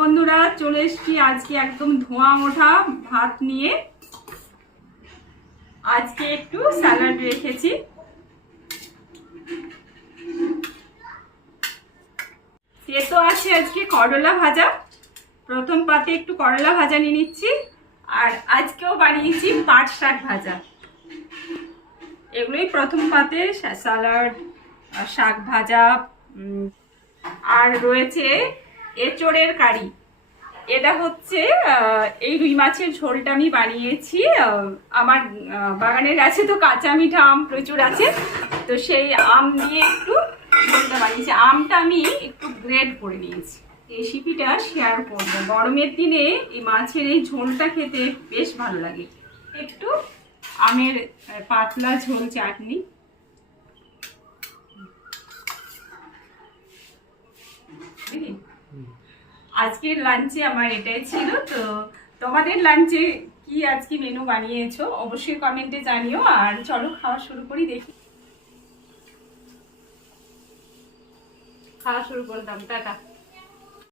বন্ধুরা, চলে এসেছি আজকে একদম ধোঁয়া ওঠা ভাত নিয়ে। আজকে একটু স্যালাড রেখেছি। তো আছে আজকে করলা ভাজা। প্রথম পাতে একটু করলা ভাজা নিয়ে নিচ্ছি, আর আজকেও বানিয়েছি পাট শাক ভাজা। এগুলোই প্রথম পাতে, স্যালাড, শাক ভাজা, আর রয়েছে এঁচোড়ের কারি। এটা হচ্ছে এই রুই মাছের ঝোলটা আমি বানিয়েছি। আমার বাগানের গাছে তো কাঁচা মিঠা আম প্রচুর আছে, তো সেই আম দিয়ে একটু ঝোলটা বানিয়েছি। আমটা আমি একটু গ্রেড করে নিয়েছি। রেসিপিটা শেয়ার করবো। গরমের দিনে এই মাছের এই ঝোলটা খেতে বেশ ভালো লাগে। একটু আমের পাতলা ঝোল চাটনি। আজকের লাঞ্চে আমার এটাই ছিল। তো তোমাদের লাঞ্চে কি আজকে মেনু বানিয়েছো অবশ্যই কমেন্টে জানিও। আর চলো খাওয়া শুরু করি, দেখি। খাওয়া শুরু করলাম, টাটা।